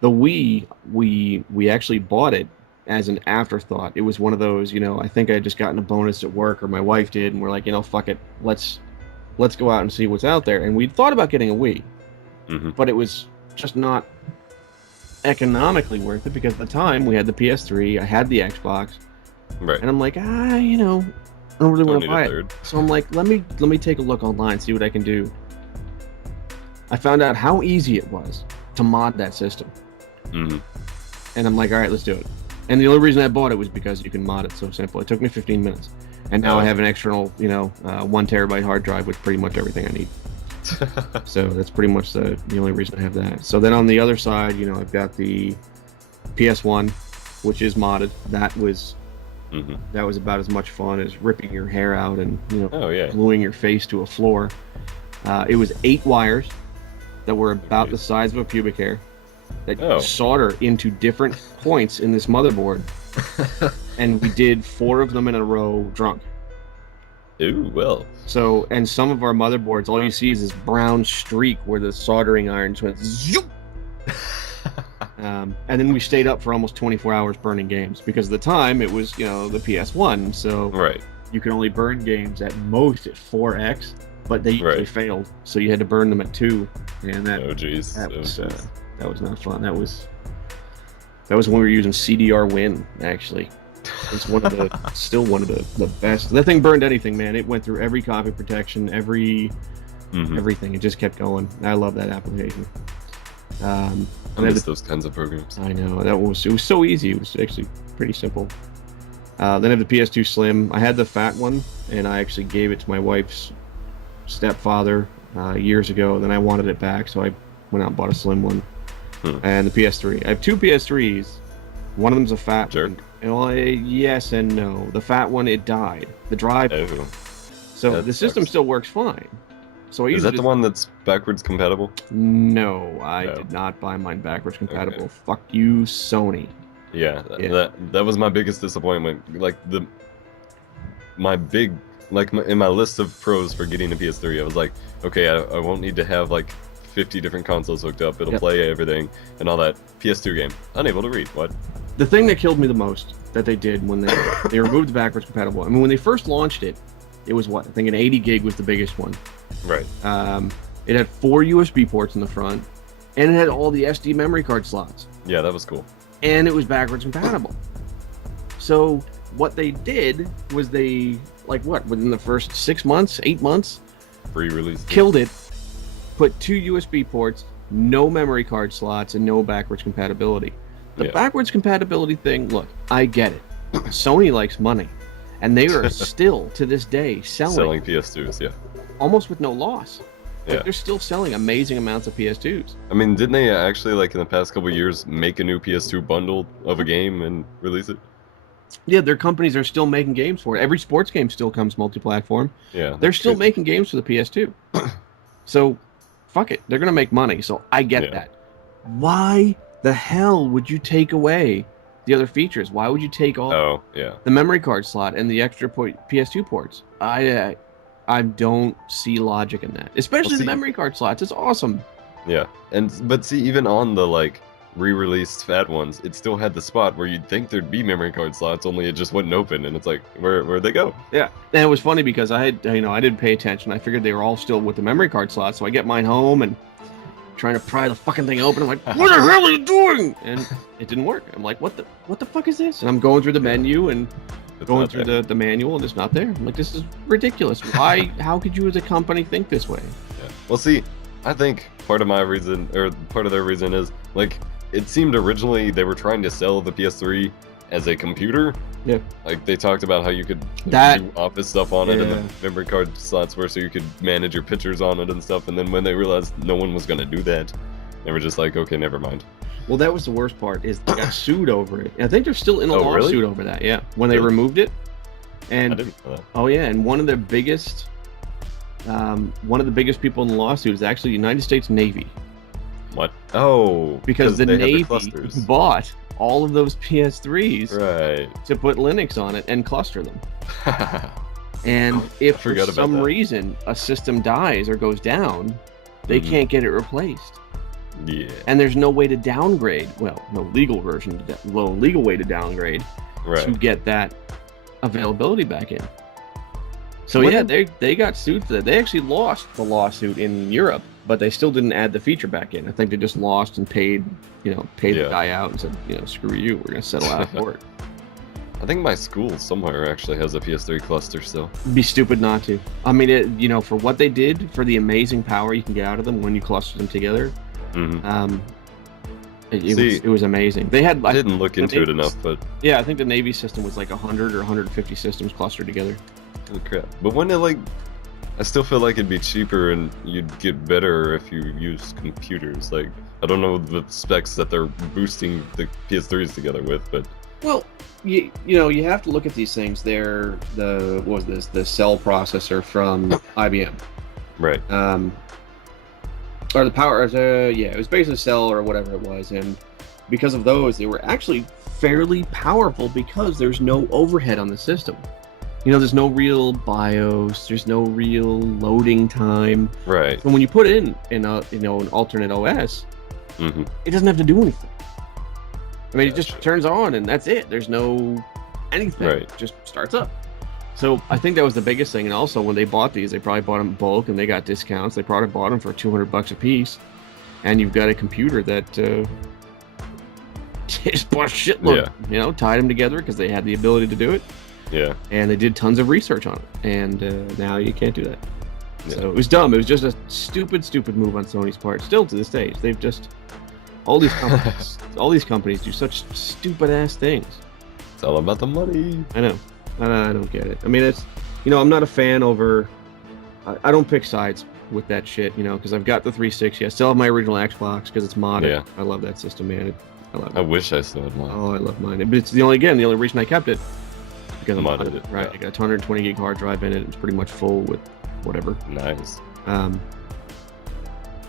The Wii, we actually bought it as an afterthought. It was one of those, I think I had just gotten a bonus at work, or my wife did, and we're like, fuck it, let's go out and see what's out there. And we'd thought about getting a Wii, but it was just not economically worth it because at the time we had the PS3, I had the Xbox, Right. and I'm like, I don't really want to buy it. So I'm like, let me take a look online, see what I can do. I found out how easy it was to mod that system. And I'm like, all right, let's do it. And the only reason I bought it was because you can mod it so simple. It took me 15 minutes. And now I have an external, 1 terabyte hard drive with pretty much everything I need. So that's pretty much the only reason I have that. So then on the other side, I've got the PS1, which is modded. That was about as much fun as ripping your hair out and gluing your face to a floor. It was 8 wires that were about the size of a pubic hair that you solder into different points in this motherboard. And we did 4 of them in a row drunk. Ooh, well. So, and some of our motherboards, all you see is this brown streak where the soldering irons went zoop. And then we stayed up for almost 24 hours burning games because at the time it was, the PS1. So you could only burn games at most at 4x, but they usually failed. So you had to burn them at 2. And that, that was not fun. That was when we were using CDR Win, actually. It's still one of the best. That thing burned anything, man. It went through every copy protection, everything. It just kept going. I love that application. I miss those kinds of programs. I know. It was so easy. It was actually pretty simple. Then I have the PS2 Slim. I had the fat one, and I actually gave it to my wife's stepfather years ago. Then I wanted it back, so I went out and bought a slim one. And the PS3. I have 2 PS3s. One of them's a fat one. Well, yes and no. The fat one, it died. The drive. So the system still works fine. So is that the one that's backwards compatible? No, I did not buy mine backwards compatible. Okay. Fuck you, Sony. Yeah, that was my biggest disappointment. Like in my list of pros for getting a PS3, I was like, okay, I won't need to have like 50 different consoles hooked up. It'll play everything and all that. PS2 game, unable to read. What? The thing that killed me the most that they did when they removed the backwards compatible. I mean, when they first launched it, it was what? I think an 80 gig was the biggest one. Right. It had 4 USB ports in the front, and it had all the SD memory card slots. Yeah, that was cool. And it was backwards compatible. So what they did was within the first 6 months, 8 months, pre-release, killed it. Put 2 USB ports, no memory card slots, and no backwards compatibility. The backwards compatibility thing, look, I get it. Sony likes money, and they are still, to this day, selling PS2s, almost with no loss. They're still selling amazing amounts of PS2s. I mean, didn't they actually, in the past couple of years, make a new PS2 bundle of a game and release it? Yeah, their companies are still making games for it. Every sports game still comes multi-platform. Yeah. They're still making games for the PS2. So, fuck it. They're going to make money, so I get that. Why the hell would you take away the other features? Why would you take all the memory card slot and the extra PS2 ports? I don't see logic in that. Especially the memory card slots. It's awesome. Yeah. But see, even on the re-released fat ones, it still had the spot where you'd think there'd be memory card slots, only it just wouldn't open, and it's like, where'd they go? Yeah. And it was funny because I didn't pay attention. I figured they were all still with the memory card slots, so I get mine home and trying to pry the fucking thing open. I'm like, what the hell are you doing? And it didn't work. I'm like, what the fuck is this? And I'm going through the menu and going through the manual, and it's not there. I'm like, this is ridiculous. Why? How could you as a company think this way? Yeah. Well, see, I think part of their reason is, it seemed originally they were trying to sell the PS3 as a computer. Yeah. They talked about how you could do office stuff on it, and the memory card slots were so you could manage your pictures on it and stuff. And then when they realized no one was going to do that, they were just like, okay, never mind. Well, that was the worst part, is they got sued over it. And I think they're still in a lawsuit over that, when they removed it. And, I didn't know that. Oh, yeah, and one of the biggest people in the lawsuit is actually the United States Navy. What? Oh, because the Navy bought all of those PS3s to put Linux on it and cluster them. And if for some reason a system dies or goes down, they can't get it replaced. Yeah. And there's no way to downgrade. Well, no legal version, no legal way to downgrade to get that availability back in. So yeah, they got sued for that. They actually lost the lawsuit in Europe, but they still didn't add the feature back in. I think they just lost and paid the guy out and said, screw you, we're gonna settle out of court. I think my school somewhere actually has a PS3 cluster still. It'd be stupid not to. I mean, for what they did, for the amazing power you can get out of them when you cluster them together, it was amazing. They had. I didn't look into it enough, but yeah, I think the Navy system was like 100 or 150 systems clustered together. Oh crap! But when I still feel like it'd be cheaper and you'd get better if you use computers. Like, I don't know the specs that they're boosting the PS3s together with, but well, you have to look at these things. They're the cell processor from IBM, right? Or the power, it was basically cell or whatever it was, and because of those, they were actually fairly powerful because there's no overhead on the system. There's no real BIOS, there's no real loading time. Right. So when you put it in an alternate OS, it doesn't have to do anything. I mean, it just turns on and that's it. There's no anything. Right. It just starts up. So I think that was the biggest thing. And also when they bought these, they probably bought them in bulk and they got discounts. They probably bought them for $200 a piece. And you've got a computer that just bought a shitload, tied them together because they had the ability to do it. Yeah. And they did tons of research on it. And now you can't do that. Yeah. So it was dumb. It was just a stupid move on Sony's part. Still to this day, they've just all these companies do such stupid ass things. It's all about the money. I know. I don't get it. I mean, it's I'm not a fan over. I don't pick sides with that shit, because I've got the 360. I still have my original Xbox because it's modded. Yeah. I love that system, man. I love it. I wish I still had mine. Oh, I love mine. But it's the only reason I kept it because I modded it. Right. Yeah. I got a 220 gig hard drive in it. It's pretty much full with whatever. Nice.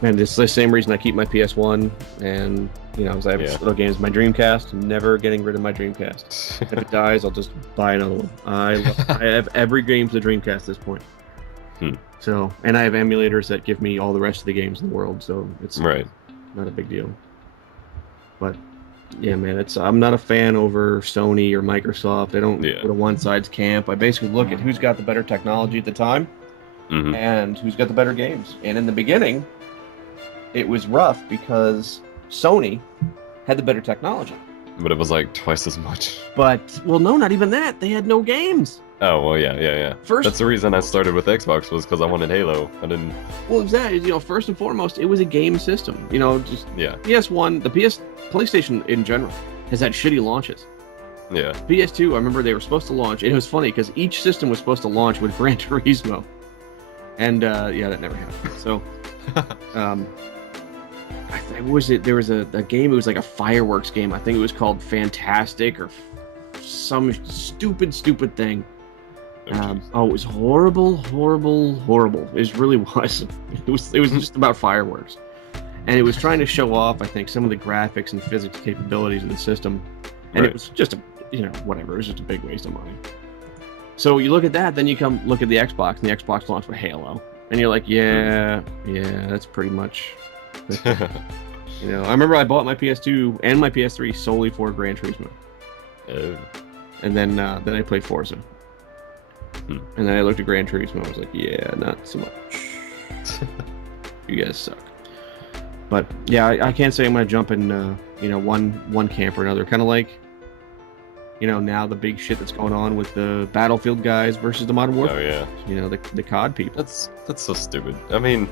And it's the same reason I keep my PS1, and as I have little games. My Dreamcast, never getting rid of my Dreamcast. If it dies, I'll just buy another one. I have every game to the Dreamcast at this point. So, and I have emulators that give me all the rest of the games in the world, so it's not a big deal. But yeah, man, I'm not a fan over Sony or Microsoft. I don't go to one side's camp. I basically look at who's got the better technology at the time, and who's got the better games. And in the beginning, it was rough because Sony had the better technology. But it was like twice as much. But, well, no, not even that. They had no games. Oh, well, yeah. That's the reason I started with Xbox was because I wanted Halo. I didn't... Well, exactly. First and foremost, it was a game system. PS1, the PlayStation in general has had shitty launches. Yeah. PS2, I remember they were supposed to launch. It was funny because each system was supposed to launch with Gran Turismo. And, that never happened. So, there was a game, it was like a fireworks game. I think it was called Fantastic or some stupid thing. It was horrible. It really was. It was just about fireworks. And it was trying to show off, I think, some of the graphics and physics capabilities of the system. And it was just whatever. It was just a big waste of money. So you look at that, then you come look at the Xbox, and the Xbox launched with Halo. And you're like, yeah, that's pretty much... I remember I bought my PS2 and my PS3 solely for Gran Turismo. Oh. And then I played Forza. And then I looked at Gran Turismo. I was like, yeah, not so much. You guys suck. But yeah, I can't say I'm gonna jump in one camp or another. Kind of like now the big shit that's going on with the Battlefield guys versus the Modern Warfare. Oh yeah. The COD people. That's so stupid. I mean,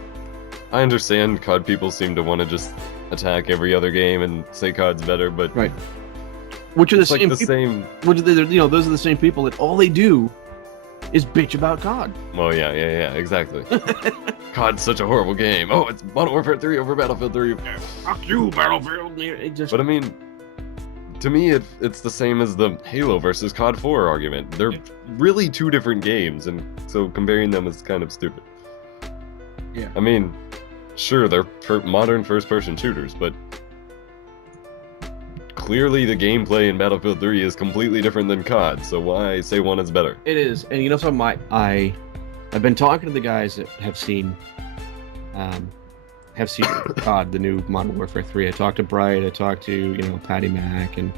I understand COD people seem to want to just attack every other game and say COD's better, but right. Which are the same people. Which those are the same people that all they do is bitch about COD. Well, yeah, exactly. COD's such a horrible game. Oh, it's Modern Warfare 3 over Battlefield 3. Fuck you, Battlefield. But I mean, to me, it's the same as the Halo versus COD 4 argument. They're really two different games, and so comparing them is kind of stupid. Yeah. I mean, sure, they're modern first-person shooters, but clearly the gameplay in Battlefield 3 is completely different than COD, so why say one is better? It is, and I've been talking to the guys that have seen have seen COD, the new Modern Warfare 3. I talked to Bright, I talked to Patty Mac, and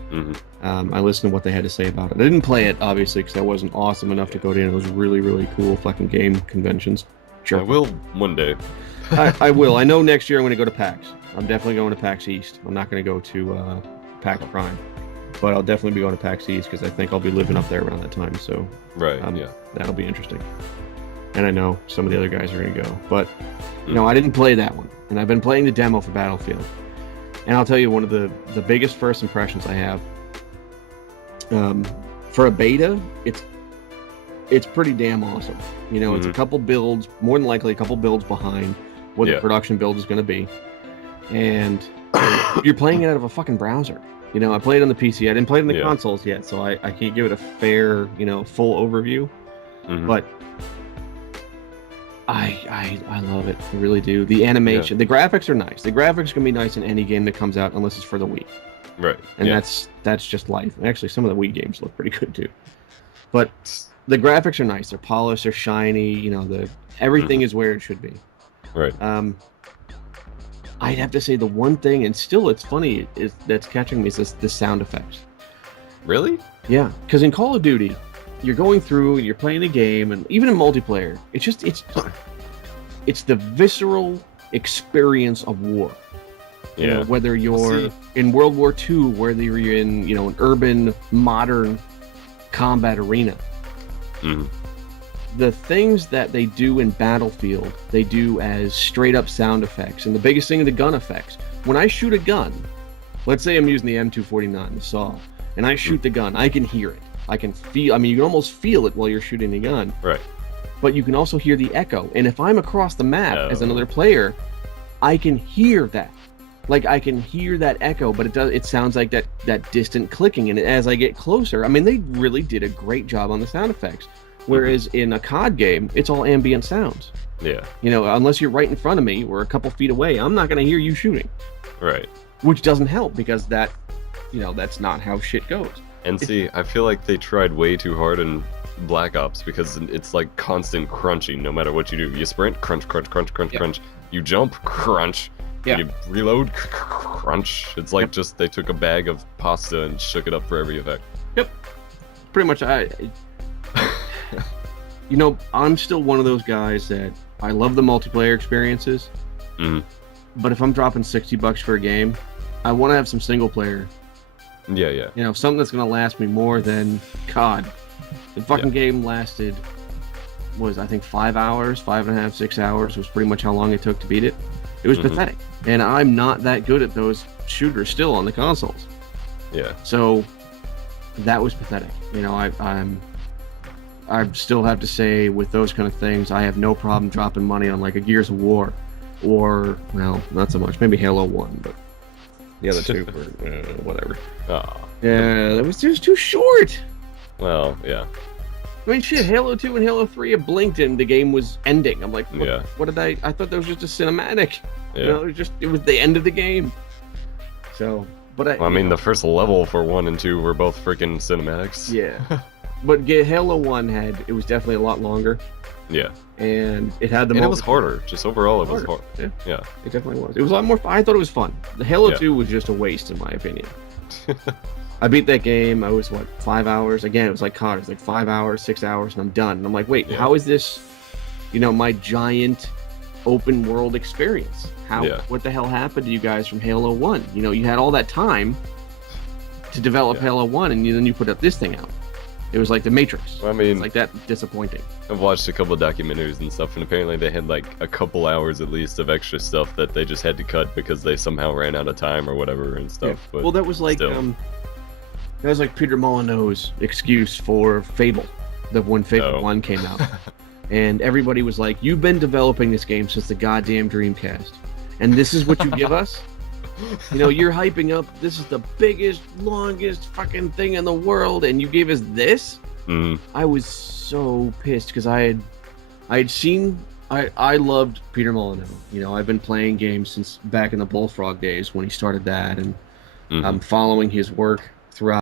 I listened to what they had to say about it. I didn't play it, obviously, because I wasn't awesome enough to go to those really, really cool fucking game conventions. Sure. I will one day. I will. I know next year I'm going to go to PAX. I'm definitely going to PAX East. I'm not going to go to PAX Prime. But I'll definitely be going to PAX East because I think I'll be living up there around that time. So that'll be interesting. And I know some of the other guys are going to go. But, I didn't play that one. And I've been playing the demo for Battlefield. And I'll tell you, one of the biggest first impressions I have, for a beta, it's pretty damn awesome. It's a couple builds, more than likely a couple builds behind what the production build is going to be. And you're playing it out of a fucking browser. I played it on the PC. I didn't play it on the consoles yet, so I can't give it a fair, full overview. But I love it. I really do. The animation, the graphics are nice. The graphics can be nice in any game that comes out, unless it's for the Wii. Right. And that's just life. Actually, some of the Wii games look pretty good too. But the graphics are nice. They're polished. They're shiny. Everything is where it should be. Right. I'd have to say the one thing, and still it's funny, that's catching me is the sound effects. Really? Yeah, because in Call of Duty, you're going through, you're playing a game, and even in multiplayer, it's the visceral experience of war. Yeah. Whether you're in World War II, whether you're in an urban, modern combat arena. The things that they do in Battlefield, they do as straight up sound effects. And the biggest thing are the gun effects. When I shoot a gun, let's say I'm using the M249, the saw, and I shoot the gun, I can hear it. I can feel, you can almost feel it while you're shooting the gun. Right. But you can also hear the echo. And if I'm across the map as another player, I can hear that. Like, I can hear that echo, but it sounds like that distant clicking. And as I get closer, they really did a great job on the sound effects. Whereas in a COD game, it's all ambient sounds. Yeah. Unless you're right in front of me or a couple feet away, I'm not going to hear you shooting. Right. Which doesn't help because that's not how shit goes. And I feel like they tried way too hard in Black Ops because it's like constant crunching no matter what you do. You sprint, crunch, crunch, crunch, crunch, crunch. You jump, crunch. Yeah. You reload, crunch. It's like just they took a bag of pasta and shook it up for every effect. Yep. Pretty much. I'm still one of those guys that I love the multiplayer experiences. But if I'm dropping $60 for a game, I want to have some single player. Yeah. Something that's going to last me more than COD. The fucking game lasted, I think 5 hours, 5.5, 6 hours was pretty much how long it took to beat it. It was pathetic. And I'm not that good at those shooters still on the consoles. Yeah. So that was pathetic. I still have to say, with those kind of things, I have no problem dropping money on like a Gears of War, or, well, not so much, maybe Halo 1, but the other two were whatever. Yeah, it was just too short. Well, yeah. Shit, Halo 2 and Halo 3, it blinked and the game was ending. I'm like, what did I thought that was just a cinematic. Yeah. It was the end of the game. So, but the first level for 1 and 2 were both freaking cinematics. Yeah. But Halo 1 it was definitely a lot longer. Yeah. And it had and it was harder. Just overall, it was hard. Yeah. It definitely was. It was a lot more I thought it was fun. The Halo 2 was just a waste, in my opinion. I beat that game. I was, 5 hours? Again, it was like COD. It was like 5 hours, 6 hours, and I'm done. And I'm like, wait, how is this, my giant open world experience? What the hell happened to you guys from Halo 1? You had all that time to develop Halo 1, and then you put up this thing out. It was like the Matrix. It's like that disappointing. I've watched a couple of documentaries and stuff, and apparently they had like a couple hours at least of extra stuff that they just had to cut because they somehow ran out of time or whatever and stuff. Yeah. But well, that was like Peter Molyneux's excuse for Fable, when Fable 1 came out. And everybody was like, "You've been developing this game since the goddamn Dreamcast, and this is what you give us?" You're hyping up, this is the biggest, longest fucking thing in the world, and you gave us this? I was so pissed, because I loved Peter Molyneux. I've been playing games since back in the Bullfrog days when he started that, and I'm following his work throughout